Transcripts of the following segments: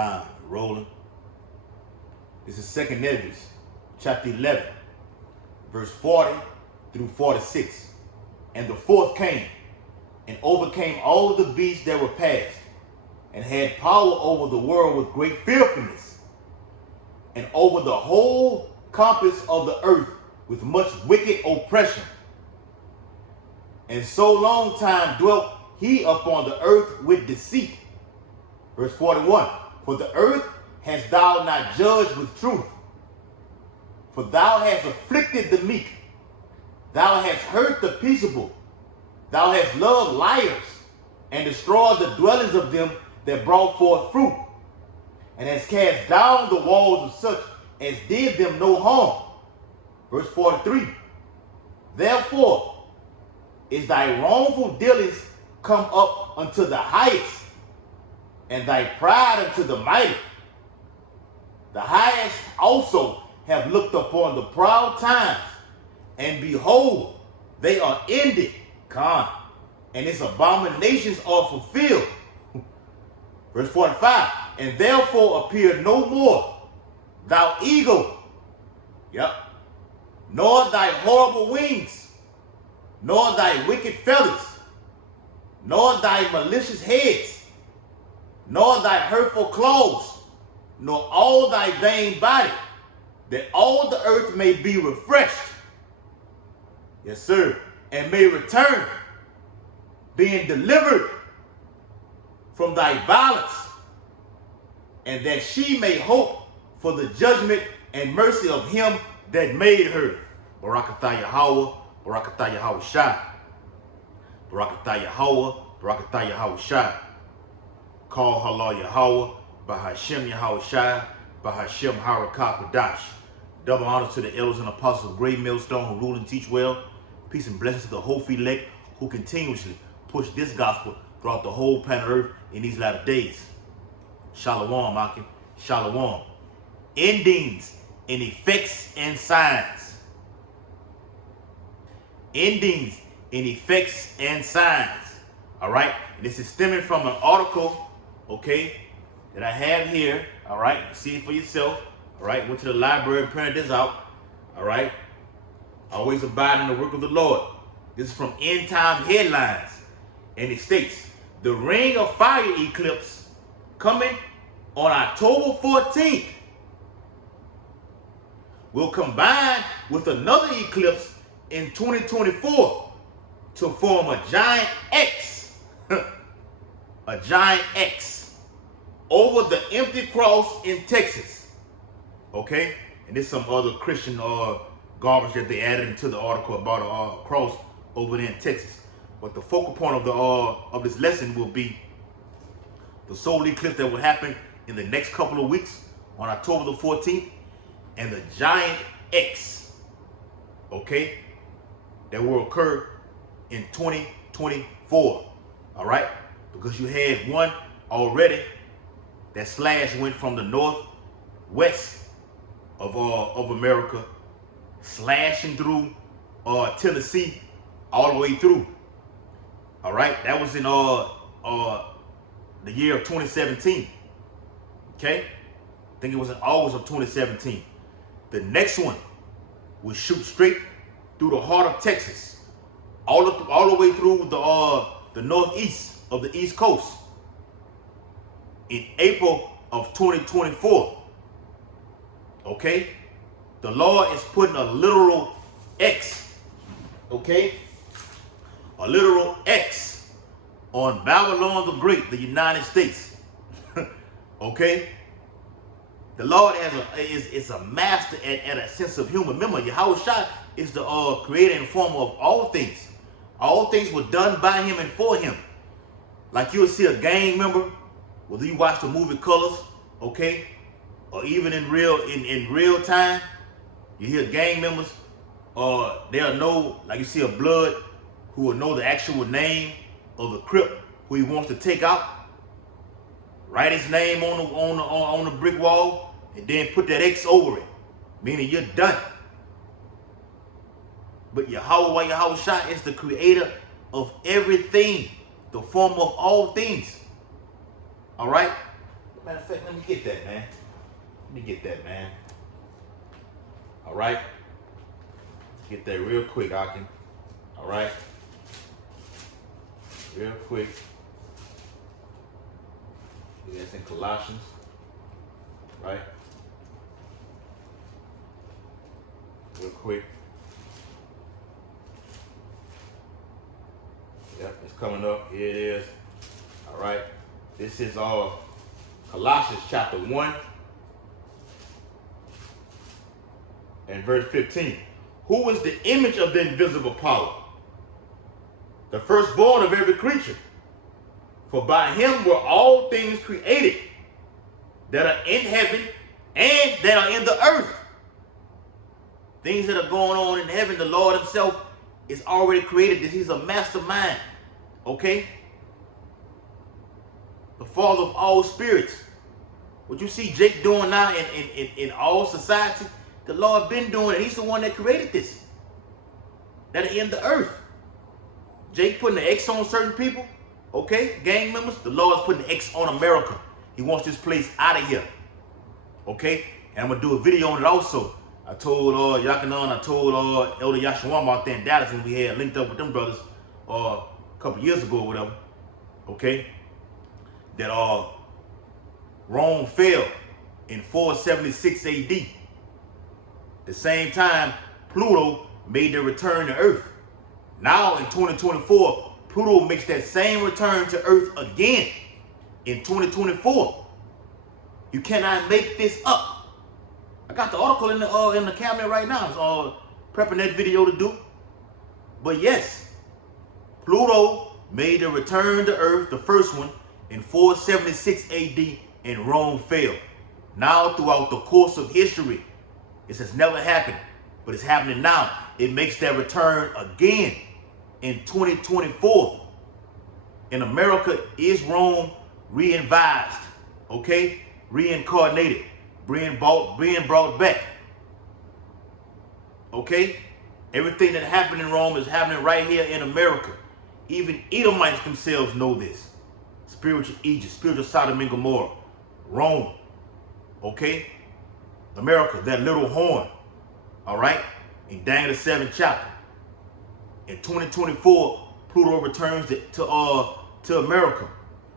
Con, rolling. This is 2nd Ezra, chapter 11, verse 40 through 46. And the fourth came and overcame all the beasts that were past, and had power over the world with great fearfulness, and over the whole compass of the earth with much wicked oppression. And so long time dwelt he upon the earth with deceit. Verse 41, for the earth hast thou not judged with truth, for thou hast afflicted the meek, thou hast hurt the peaceable, thou hast loved liars, and destroyed the dwellings of them that brought forth fruit, and hast cast down the walls of such as did them no harm. Verse 43, therefore is thy wrongful dealings come up unto the highest, and thy pride unto the mighty. The highest also have looked upon the proud times, and behold, they are ended, and its abominations are fulfilled. Verse 45, and therefore appear no more thou eagle, nor thy horrible wings, nor thy wicked feathers, nor thy malicious heads, nor thy hurtful claws, nor all thy vain body, that all the earth may be refreshed. Yes, sir. And may return, being delivered from thy violence, and that she may hope for the judgment and mercy of him that made her. Barakatah Yahweh, Barakatah Yahweh Shai. Barakatah Yahweh, Barakatah Yahweh Shai. Call Halal Yahweh, Bahashem Yahweh Shai, Bahashem Harakah Kadash. Double honor to the elders and apostles of Great Millstone who rule and teach well. Peace and blessings to the whole elect who continuously push this gospel throughout the whole planet Earth in these latter days. Shalom, Akim. Shalom. Endings in effects and signs. Endings in effects and signs. All right. And this is stemming from an article, okay, that I have here. All right. See it for yourself. All right. Went to the library and printed this out. All right. Always abide in the work of the Lord. This is from End Time Headlines. And it states, the Ring of Fire eclipse coming on October 14th will combine with another eclipse in 2024 to form a giant X, a giant X over the empty cross in Texas. Okay, and there's some other Christian garbage that they added into the article about a cross over there in Texas. But the focal point of the of this lesson will be the solar eclipse that will happen in the next couple of weeks on October the 14th, and the giant X, okay, that will occur in 2024. All right, because you had one already. That slash went from the northwest of America, slashing through Tennessee all the way through. All right, that was in the year of 2017. Okay, I think it was in August of 2017. The next one will shoot straight through the heart of Texas, all the way through the northeast of the East Coast in April of 2024. Okay, the Lord is putting a literal X, okay, a literal X on Babylon the Great, the United States. Okay, the Lord is a master at a sense of humor. Remember, Yahweh Shai is the creator and former of all things. All things were done by him and for him. Like you'll see a gang member, whether you watch the movie Colors, okay, or even in real time, you hear gang members, they'll know, like you see a blood who will know the actual name of the crip who he wants to take out. Write his name on the brick wall, and then put that X over it, meaning you're done. But Yahweh Shai is the creator of everything, the form of all things. All right? Matter of fact, let me get that, man. Let me get that, man. All right. Get that real quick, Akin. All right. Real quick. That's in Colossians. Right. Real quick. Yep, it's coming up. Here it is. All right. This is Colossians chapter 1 and verse 15. Who is the image of the invisible power? The firstborn of every creature. For by him were all things created that are in heaven and that are in the earth. Things that are going on in heaven, the Lord himself is already created. He's a mastermind. Okay? The father of all spirits. What you see Jake doing now in all society, the Lord been doing it. He's the one that created this. That are in the earth. Jake putting the X on certain people. Okay? Gang members. The Lord's putting the X on America. He wants this place out of here. Okay? And I'm going to do a video on it also. I told Yakanan, I told Elder Yashawam out there in Dallas when we had linked up with them brothers a couple years ago or whatever. Okay? That Rome fell in 476 AD. The same time Pluto made their return to Earth. Now in 2024, Pluto makes that same return to Earth again in 2024. You cannot make this up. I got the article in the cabinet right now. It's prepping that video to do. But yes, Pluto made a return to Earth, the first one, in 476 AD, and Rome fell. Now, throughout the course of history, this has never happened, but it's happening now. It makes that return again in 2024. In America, is Rome reinvised? Okay, reincarnated. Being brought back. Okay? Everything that happened in Rome is happening right here in America. Even Edomites themselves know this. Spiritual Egypt, spiritual Sodom and Gomorrah. Rome. Okay? America, that little horn. Alright? In Daniel the 7th chapter. In 2024, Pluto returns to America.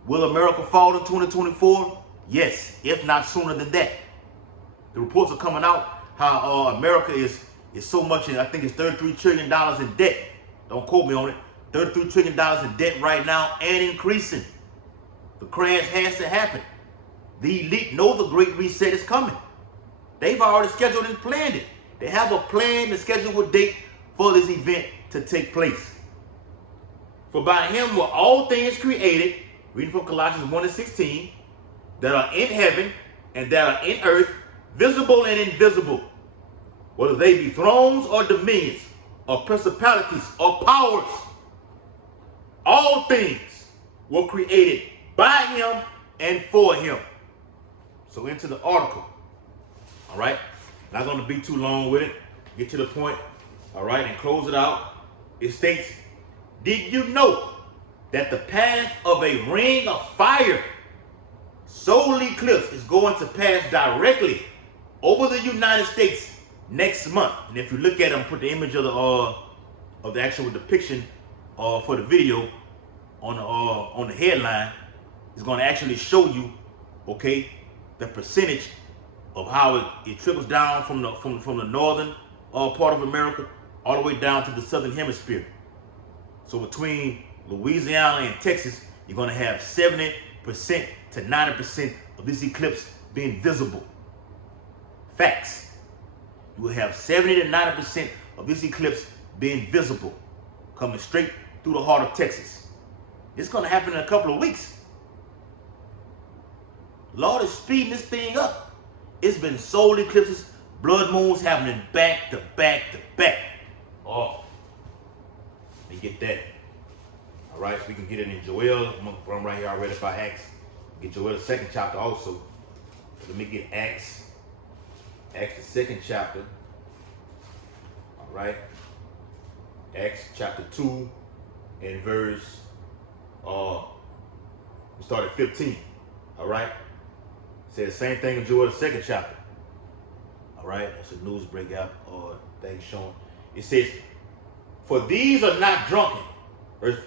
Will America fall in 2024? Yes, if not sooner than that. The reports are coming out how America is so much in, I think it's $33 trillion in debt. Don't quote me on it. $33 trillion in debt right now and increasing. The crash has to happen. The elite know the Great Reset is coming. They've already scheduled and planned it. They have a plan to schedule a date for this event to take place. For by him were all things created, reading from Colossians 1 and 16, that are in heaven and that are in earth, visible and invisible, whether they be thrones or dominions or principalities or powers. All things were created by him and for him. So into the article. All right. Not going to be too long with it. Get to the point. All right. And close it out. It states, did you know that the path of a ring of fire, solar eclipse, is going to pass directly over the United States next month? And if you look at them, put the image of the actual depiction for the video on the headline, it's going to actually show you, okay, the percentage of how it trickles down from the northern part of America all the way down to the southern hemisphere. So between Louisiana and Texas, you're going to have 70% to 90% of this eclipse being visible. Facts. You will have 70 to 90% of this eclipse being visible, coming straight through the heart of Texas. It's going to happen in a couple of weeks. Lord is speeding this thing up. It's been solar eclipses, blood moons happening back to back to back. Oh, let me get that. All right, so we can get it in Joel. I'm right here already by Acts. Get Joel the 2nd chapter also. Let me get Acts the 2nd chapter. All right. Acts chapter 2 and verse, we start at 15. All right. Said the same thing in Joel, the 2nd chapter. All right, that's a news breakout or thing showing. It says, for these are not drunken.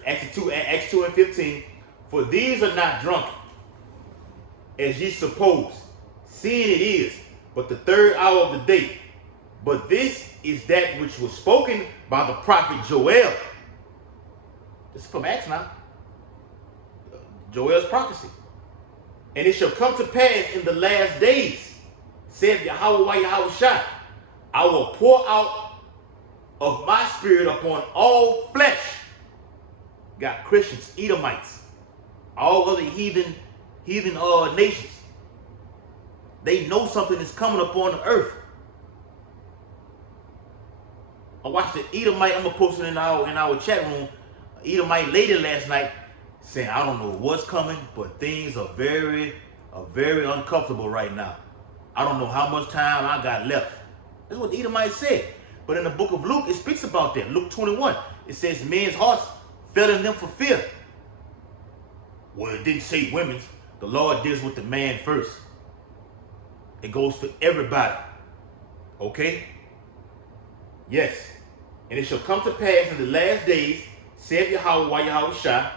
Acts 2 and 15. For these are not drunken, as ye suppose, seeing it is but the 3rd hour of the day. But this is that which was spoken by the prophet Joel. This is from Acts now. Joel's prophecy. And it shall come to pass in the last days, saith Yahweh Yahushua, I will pour out of my spirit upon all flesh. Got Christians, Edomites, all other heathen nations. They know something is coming upon the earth. I watched the Edomite, I'm gonna post it in our chat room. Edomite lady last night saying, I don't know what's coming, but things are very uncomfortable right now. I don't know how much time I got left. That's what the Edomite said. But in the book of Luke, it speaks about that. Luke 21, it says men's hearts fell in them for fear. Well, it didn't say women's. The Lord deals with the man first. It goes for everybody. Okay? Yes. And it shall come to pass in the last days, saith Yahweh Yahushua,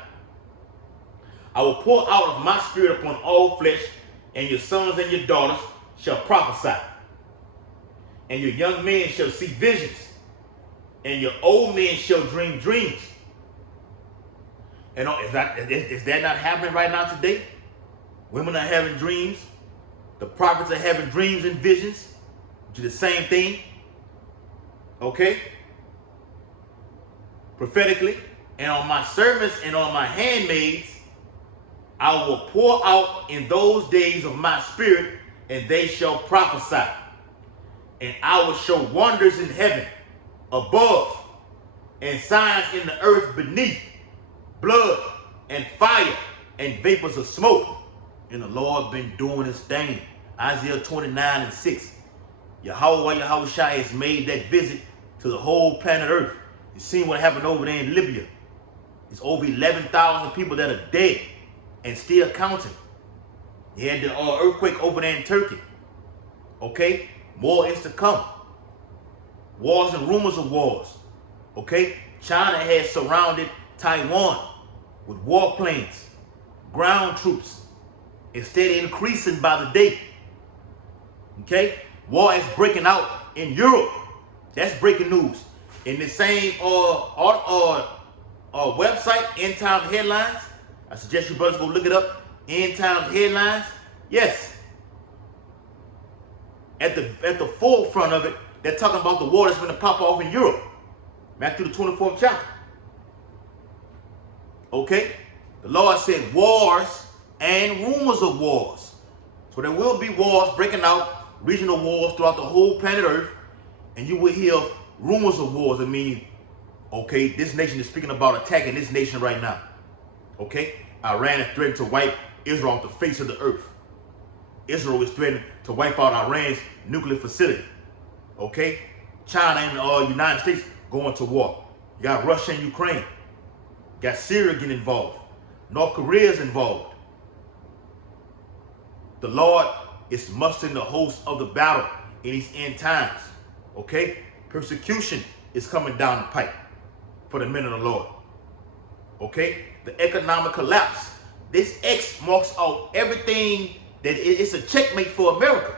I will pour out of my spirit upon all flesh, and your sons and your daughters shall prophesy. And your young men shall see visions, and your old men shall dream dreams. And is that not happening right now today? Women are having dreams. The prophets are having dreams and visions, which is the same thing. Okay? Prophetically. And on my servants and on my handmaids, I will pour out in those days of my spirit, and they shall prophesy. And I will show wonders in heaven above, and signs in the earth beneath, blood and fire and vapors of smoke. And the Lord been doing his thing. Isaiah 29 and 6. Yahweh Yahushua has made that visit to the whole planet Earth. You seen what happened over there in Libya. It's over 11,000 people that are dead and still counting. You had the earthquake over there in Turkey. Okay? More is to come. Wars and rumors of wars. Okay? China has surrounded Taiwan with warplanes, ground troops, instead of increasing by the day. Okay? War is breaking out in Europe. That's breaking news. In the same website, End Times Headlines, I suggest you brothers go look it up. End Times Headlines. Yes. At the forefront of it, they're talking about the war that's going to pop off in Europe. Matthew the 24th chapter. Okay? The Lord said wars and rumors of wars. So there will be wars breaking out, regional wars throughout the whole planet Earth, and you will hear rumors of wars. I mean, okay, this nation is speaking about attacking this nation right now. Okay? Iran is threatening to wipe Israel off the face of the earth. Israel is threatening to wipe out Iran's nuclear facility. Okay? China and the United States going to war. You got Russia and Ukraine. You got Syria getting involved. North Korea is involved. The Lord is mustering the host of the battle in these end times. Okay? Persecution is coming down the pipe for the men of the Lord. Okay? The economic collapse. This X marks out everything that it's a checkmate for America.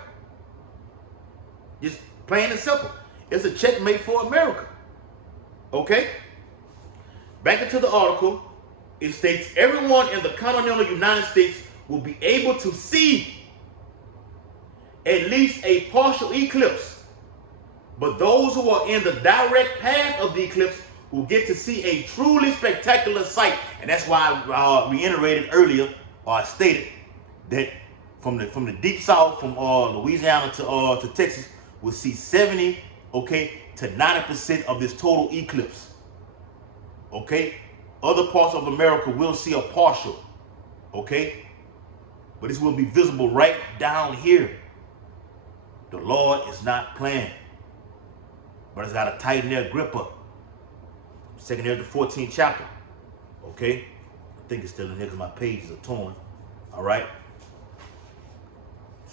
Just plain and simple. It's a checkmate for America. Okay? Back into the article, it states everyone in the continental United States will be able to see at least a partial eclipse. But those who are in the direct path of the eclipse will get to see a truly spectacular sight. And that's why I reiterated earlier, or I stated, that from the deep south, from Louisiana to Texas, we'll see 70, okay, to 90% of this total eclipse. Okay? Other parts of America will see a partial. Okay? But this will be visible right down here. The Lord is not playing. But it's got to tighten their grip up. 2nd Ezra, the 14th chapter. Okay? I think it's still in here because my pages are torn. All right?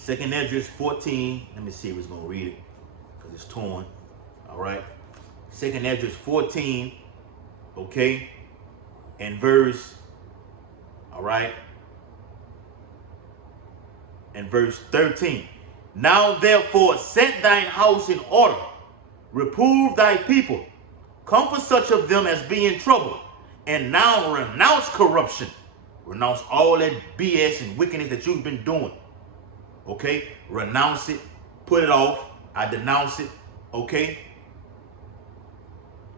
2nd Esdras 14. Let me see if it's going to read it because it's torn. All right. 2nd Esdras 14. Okay. And verse. All right. And verse 13. Now therefore set thine house in order. Reprove thy people. Comfort such of them as be in trouble. And now renounce corruption. Renounce all that BS and wickedness that you've been doing. Okay? Renounce it. Put it off. I denounce it. Okay?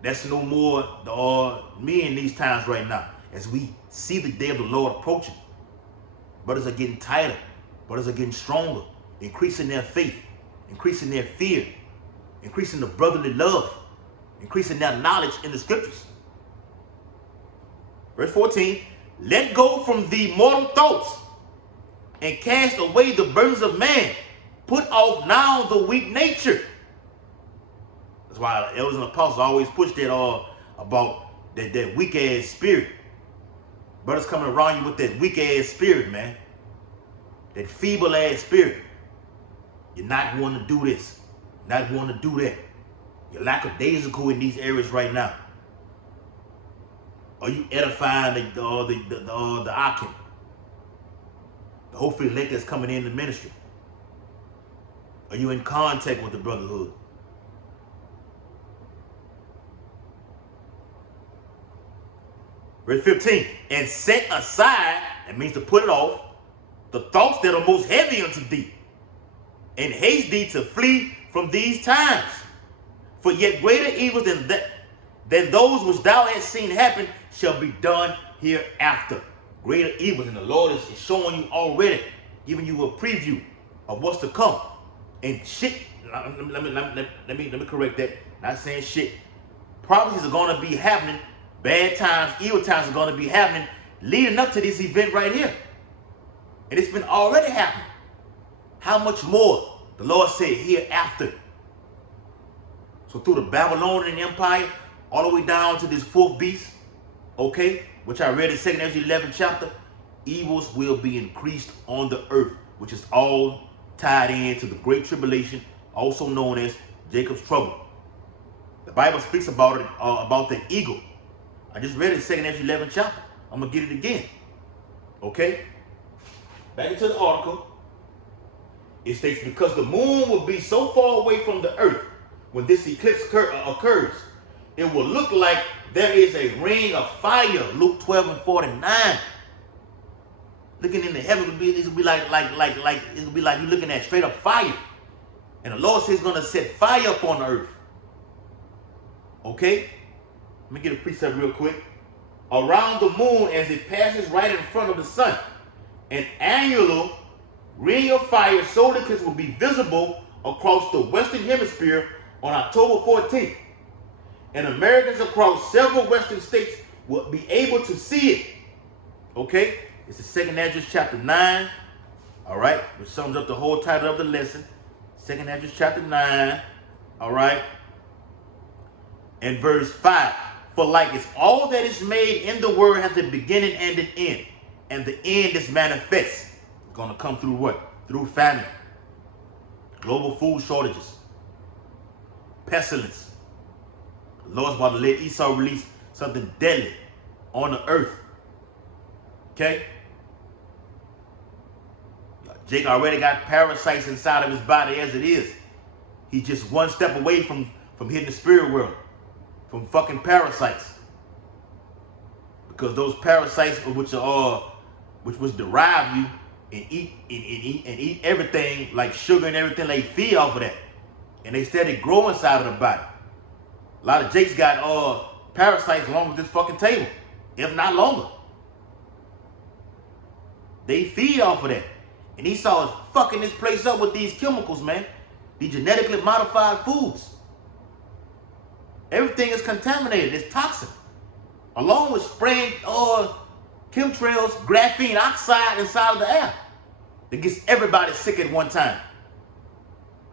That's no more me in these times right now. As we see the day of the Lord approaching. Brothers are getting tighter. Brothers are getting stronger. Increasing their faith. Increasing their fear. Increasing the brotherly love. Increasing their knowledge in the scriptures. Verse 14. Let go from thee mortal thoughts, and cast away the burdens of man. Put off now the weak nature. That's why the elders and apostles always push that about that weak ass spirit. Brothers coming around you with that weak ass spirit, man. That feeble ass spirit. You're not going to do this. Not going to do that. You're lackadaisical in these areas right now. Are you edifying the Akim? The hopefully elect that's coming in the ministry? Are you in contact with the brotherhood? Verse 15. And set aside, that means to put it off, the thoughts that are most heavy unto thee, and haste thee to flee from these times. For yet greater evils than those which thou hast seen happen shall be done hereafter. Greater evils, and the Lord is showing you already, giving you a preview of what's to come. And shit, let me correct that. Not saying shit. Prophecies are going to be happening. Bad times, evil times are going to be happening leading up to this event right here. And it's been already happening. How much more? The Lord said hereafter. So through the Babylonian Empire, all the way down to this fourth beast, okay, which I read in 2nd Esdras 11th chapter, evils will be increased on the earth, which is all tied into the Great Tribulation, also known as Jacob's trouble. The Bible speaks about it, about the eagle. I just read it in 2nd Esdras 11th chapter. I'm going to get it again. Okay? Back into the article. It states, because the moon will be so far away from the earth when this eclipse occurs, it will look like there is a ring of fire. Luke 12:49. Looking in the heaven, it'll be like you're looking at straight up fire. And the Lord says He's going to set fire up on the earth. Okay? Let me get a precept real quick. Around the moon as it passes right in front of the sun, an annual ring of fire solar eclipse will be visible across the western hemisphere on October 14th. And Americans across several western states will be able to see it. Okay? It's the 2nd Esdras chapter 9. All right? Which sums up the whole title of the lesson. 2nd Esdras chapter 9. All right? And verse 5. For like as all that is made in the world has a beginning and an end. And the end is manifest. It's going to come through what? Through famine. Global food shortages. Pestilence. The Lord's about to let Esau release something deadly on the earth. Okay? Jake already got parasites inside of his body as it is. He's just one step away from hitting the spirit world. From fucking parasites. Because those parasites which derive you and eat everything like sugar and everything, they feed off of that. And they steady grow inside of the body. A lot of Jakes got parasites along with this fucking table, if not longer. They feed off of that. And Esau is fucking this place up with these chemicals, man. These genetically modified foods. Everything is contaminated. It's toxic. Along with spraying chemtrails, graphene oxide inside of the air. That gets everybody sick at one time.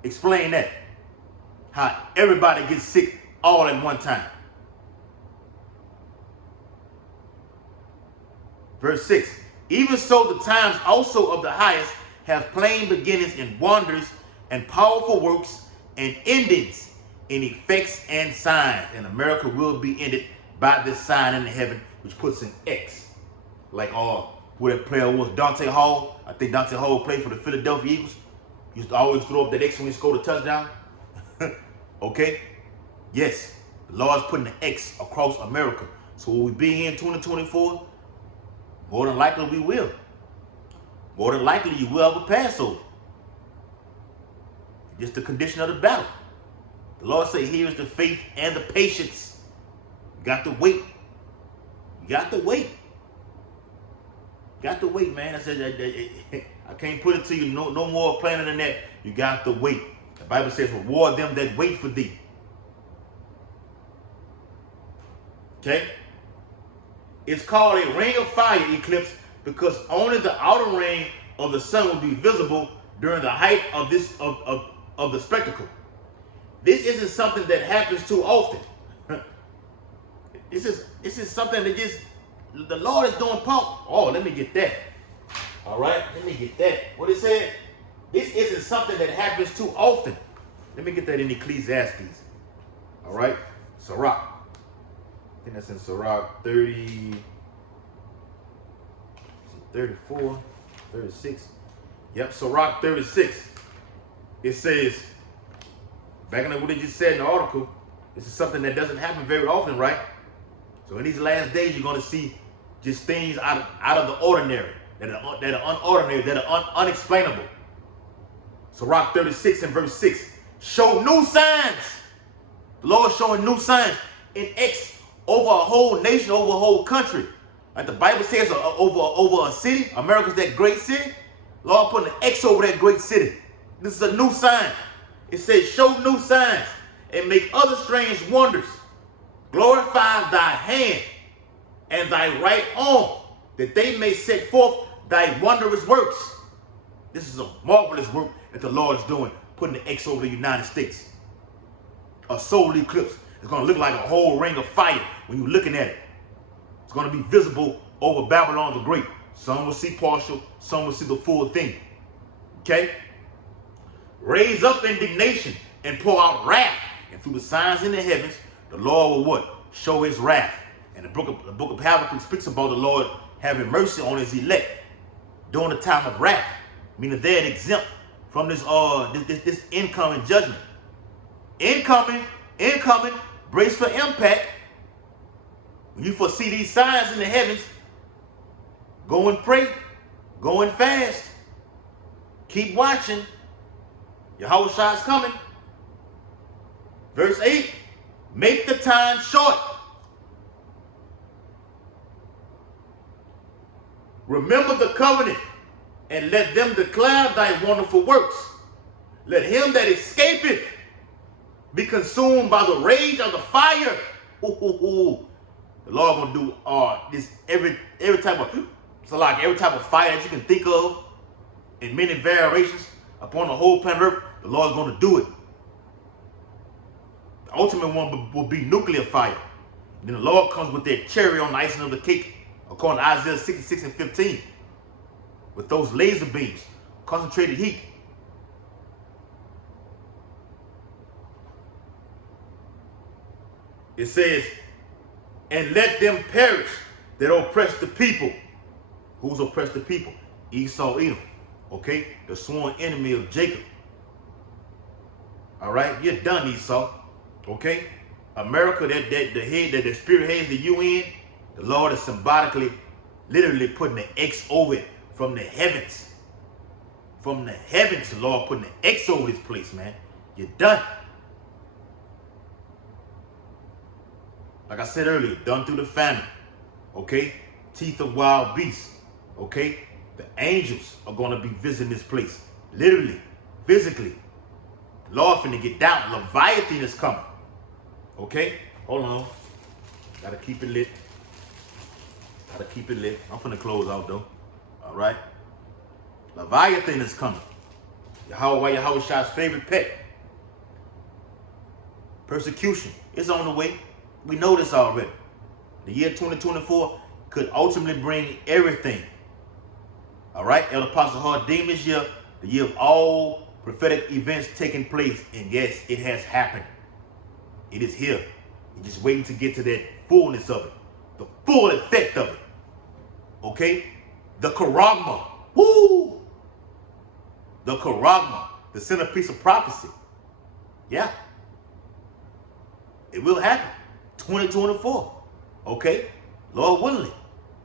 Explain that. How everybody gets sick all at one time. Verse 6. Even so the times also of the highest has plain beginnings in wonders and powerful works and endings in effects and signs. And America will be ended by this sign in the heaven, which puts an X. Like who that player was, Dante Hall. I think Dante Hall played for the Philadelphia Eagles. He used to always throw up that X when he scored a touchdown. Okay? Yes, the Lord's putting an X across America. So will we be here in 2024? More than likely we will. More than likely you will have a Passover. Just the condition of the battle. The Lord say, here is the faith and the patience. You got to wait. You got to wait. You got to wait, man. I said, I can't put it to you no more plainer than that. You got to wait. The Bible says, reward them that wait for thee. Okay? It's called a ring of fire eclipse because only the outer ring of the sun will be visible during the height of the spectacle. This isn't something that happens too often. This is something that just the Lord is doing. Oh, let me get that. All right, let me get that. What it said? This isn't something that happens too often. Let me get that in Ecclesiastes. All right, Sirach. I think that's in Sirach 30, 34, 36. Yep, Sirach 36. It says, back in what they just said in the article, this is something that doesn't happen very often, right? So in these last days, you're going to see just things out of the ordinary, that are unordinary, that are unexplainable. Sirach 36 and verse 6. Show new signs. The Lord showing new signs in X over a whole nation, over a whole country. Like the Bible says, over a city. America's that great city. Lord putting an X over that great city. This is a new sign. It says, show new signs and make other strange wonders. Glorify thy hand and thy right arm, that they may set forth thy wondrous works. This is a marvelous work that the Lord is doing, putting the X over the United States. A solar eclipse. It's going to look like a whole ring of fire when you're looking at it. It's going to be visible over Babylon the Great. Some will see partial, some will see the full thing. Okay? Raise up indignation and pour out wrath. And through the signs in the heavens, the Lord will what? Show his wrath. And the book of Habakkuk speaks about the Lord having mercy on his elect during the time of wrath. Meaning they're exempt from this incoming judgment. Incoming, brace for impact. When you foresee these signs in the heavens, go and pray, go and fast. Keep watching. Yahushua's coming. Verse 8, make the time short. Remember the covenant and let them declare thy wonderful works. Let him that escapeth be consumed by the rage of the fire. The Lord gonna do this every type of, so like every type of fire that you can think of in many variations upon the whole planet Earth. The Lord's gonna do it. The ultimate one will be nuclear fire. And then the Lord comes with that cherry on the icing of the cake, according to Isaiah 66 and 15, with those laser beams, concentrated heat. It says, and let them perish that oppress the people. Who's oppressed the people? Esau, Edom. Okay? The sworn enemy of Jacob. All right? You're done, Esau. Okay? America, the head, that the spirit heads the UN, the Lord is symbolically, literally putting an X over it from the heavens. From the heavens, the Lord putting an X over this place, man. You're done. Like I said earlier, done through the famine. Okay? Teeth of wild beasts. Okay? The angels are going to be visiting this place. Literally. Physically. The Lord finna get down. Leviathan is coming. Okay? Hold on. Gotta keep it lit. Gotta keep it lit. I'm finna close out though. Alright? Leviathan is coming. Yahushua's favorite pet. Persecution is on the way. We know this already. The year 2024 could ultimately bring everything All right, Elder Apostle Hardim is here, the year of all prophetic events taking place. And yes, it has happened. It is here. You're just waiting to get to that fullness of it, the full effect of it. Okay? The charagma. Woo! The charagma, the centerpiece of prophecy. Yeah. It will happen. 2024. Okay? Lord willingly.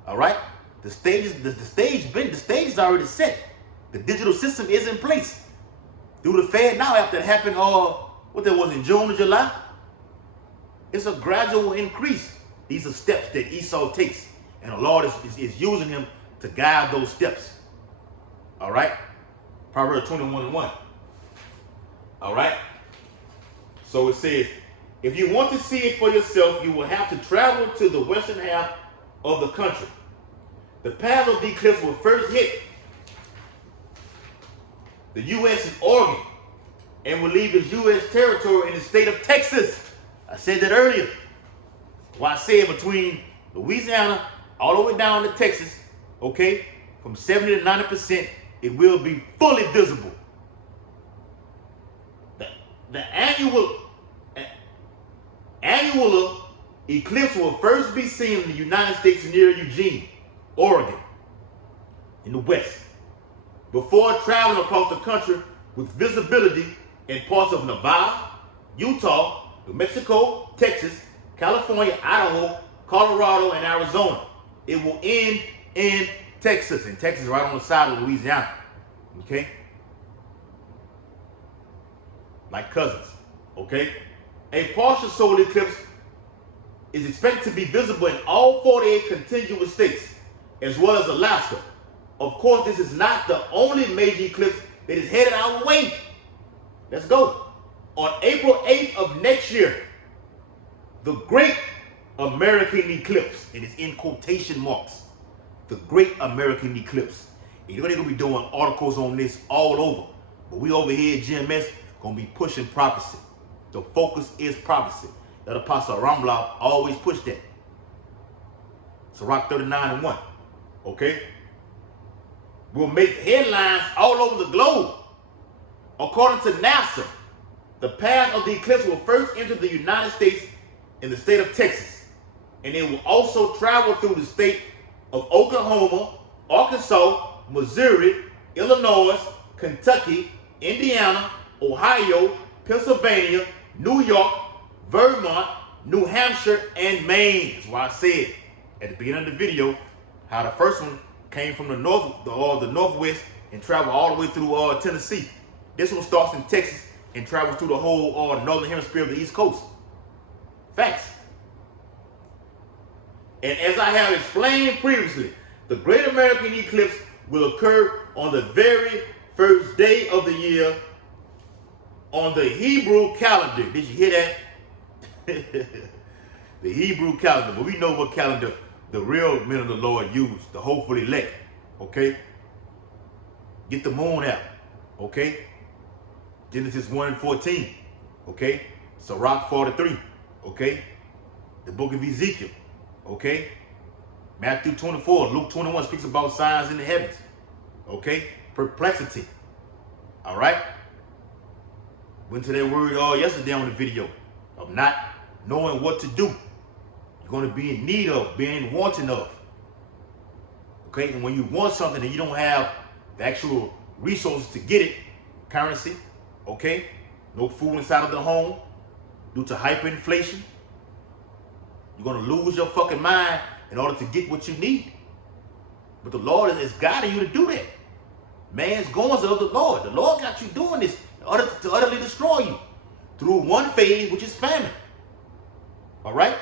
All right? The stage is already set. The digital system is in place. Do the Fed now after it happened, what that was in June or July? It's a gradual increase. These are steps that Esau takes. And the Lord is using him to guide those steps. All right? Proverbs 21:1. All right? So it says, if you want to see it for yourself, you will have to travel to the western half of the country. The path of the eclipse will first hit the U.S. and Oregon and will leave its U.S. territory in the state of Texas. I said that earlier. Well, I said between Louisiana all the way down to Texas, okay, from 70 to 90%, it will be fully visible. The annual eclipse will first be seen in the United States near Eugene, Oregon, in the west, before traveling across the country with visibility in parts of Nevada, Utah, New Mexico, Texas, California, Idaho, Colorado, and Arizona. It will end in Texas, and Texas is right on the side of Louisiana, okay? Like cousins, okay? A partial solar eclipse is expected to be visible in all 48 contiguous states, as well as Alaska. Of course, this is not the only major eclipse that is headed our way. Let's go. On April 8th of next year, the Great American Eclipse, and it's in quotation marks, the Great American Eclipse. And you're going to be doing articles on this all over. But we over here at GMS going to be pushing prophecy. The focus is prophecy. That Apostle Rambla always pushed that. Sirach 39:1. Okay? Will make headlines all over the globe. According to NASA, the path of the eclipse will first enter the United States in the state of Texas. And it will also travel through the state of Oklahoma, Arkansas, Missouri, Illinois, Kentucky, Indiana, Ohio, Pennsylvania, New York, Vermont, New Hampshire, and Maine. That's why I said at the beginning of the video how the first one came from the northwest and traveled all the way through Tennessee. This one starts in Texas and travels through the whole northern hemisphere of the East Coast. Facts. And as I have explained previously, the Great American Eclipse will occur on the very first day of the year on the Hebrew calendar. Did you hear that? The Hebrew calendar. But we know what calendar the real men of the Lord used, the hopeful elect. Okay? Get the moon out. Okay? Genesis 1:14. Okay? Sirach 43. Okay? The book of Ezekiel. Okay? Matthew 24, Luke 21 speaks about signs in the heavens. Okay? Perplexity. All right? Went to that word yesterday on the video of not knowing what to do. You're going to be in need of, being wanting of. Okay? And when you want something and you don't have the actual resources to get it, currency, okay? No food inside of the home due to hyperinflation. You're going to lose your fucking mind in order to get what you need. But the Lord is guiding you to do that. Man's goings of the Lord. The Lord got you doing this to utterly destroy you through one phase, which is famine. All right?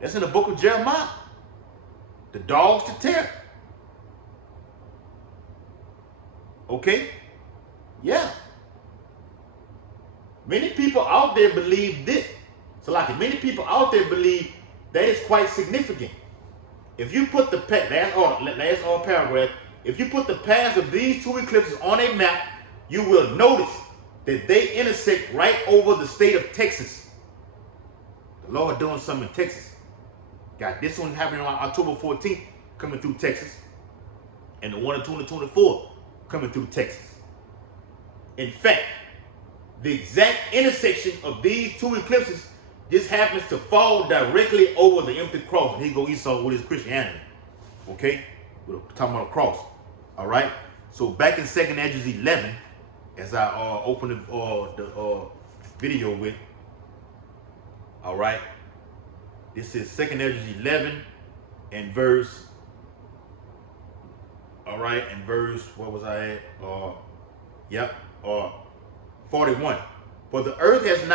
That's in the book of Jeremiah. The dogs to tear. Okay? Yeah. Many people out there believe this. So like many people out there believe that is quite significant. If you put the last paragraph, if you put the paths of these two eclipses on a map, you will notice that they intersect right over the state of Texas. The Lord doing something in Texas. Got this one happening on October 14th, coming through Texas. and the one in 2024 coming through Texas. In fact, the exact intersection of these two eclipses just happens to fall directly over the empty cross. And here go Esau with his Christianity. Okay? We're talking about a cross. All right? So back in 2nd Esdras 11, as I opened the video with, all right? This is 2nd Esdras 11 and verse, all right, and verse, what was I at? 41. For the earth hast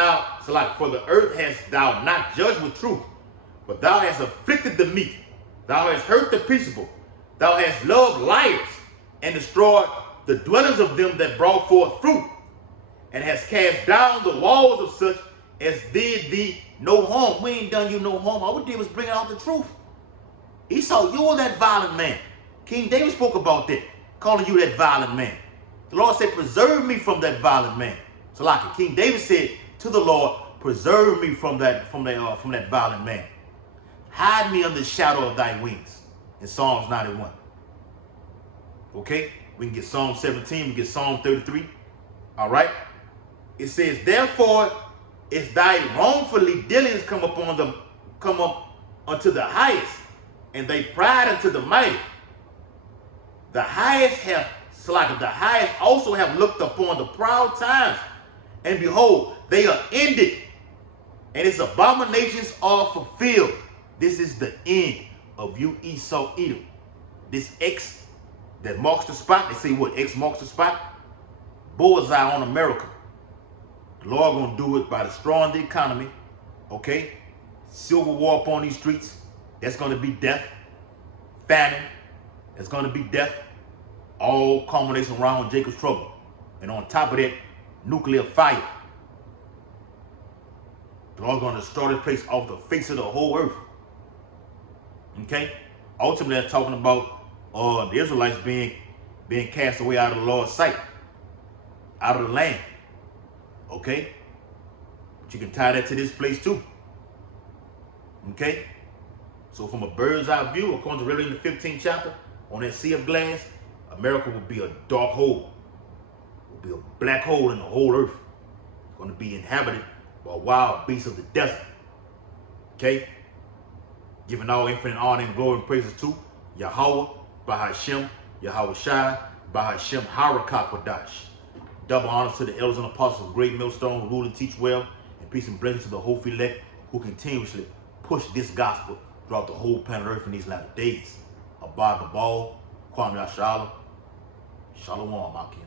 thou not judged with truth, for thou hast afflicted the meek, thou hast hurt the peaceable, thou hast loved liars, and destroyed the dwellings of them that brought forth fruit, and hast cast down the walls of such as did thee no harm. We ain't done you no harm. All we did was bring out the truth. Esau, you were that violent man. King David spoke about that, calling you that violent man. The Lord said, preserve me from that violent man. So like King David said to the Lord, preserve me from that violent man. Hide me under the shadow of thy wings. In Psalms 91. Okay? We can get Psalm 17, we get Psalm 33. All right? It says, therefore, is thy wrongfully dealings come up unto the highest, and they pride unto the mighty. The highest also have looked upon the proud times, and behold, they are ended, and its abominations are fulfilled. This is the end of you, Esau, Edom. This X that marks the spot. They say what? X marks the spot. Bullseye on America. The Lord gonna do it by destroying the economy. Okay? Civil war upon these streets. That's gonna be death. Famine. That's gonna be death. All culmination around Jacob's trouble. And on top of that, nuclear fire. The Lord's gonna destroy this place off the face of the whole earth. Okay? Ultimately, they're talking about the Israelites being cast away out of the Lord's sight, out of the land. Okay? But you can tie that to this place too. Okay? So from a bird's eye view, according to Revelation the 15th chapter, on that sea of glass, America will be a dark hole. It will be a black hole in the whole earth. It's going to be inhabited by wild beasts of the desert. Okay? Giving all infinite honor and glory and praises to Yahweh, Bahashem, Yahweh Shai, Bahashem Harakakadash. Double honors to the elders and apostles of Great Millstone, rule and teach well, and peace and blessings to the whole elect who continuously push this gospel throughout the whole planet Earth in these latter days. Abad the ball, Kwame Ashala, Shalom, Akim.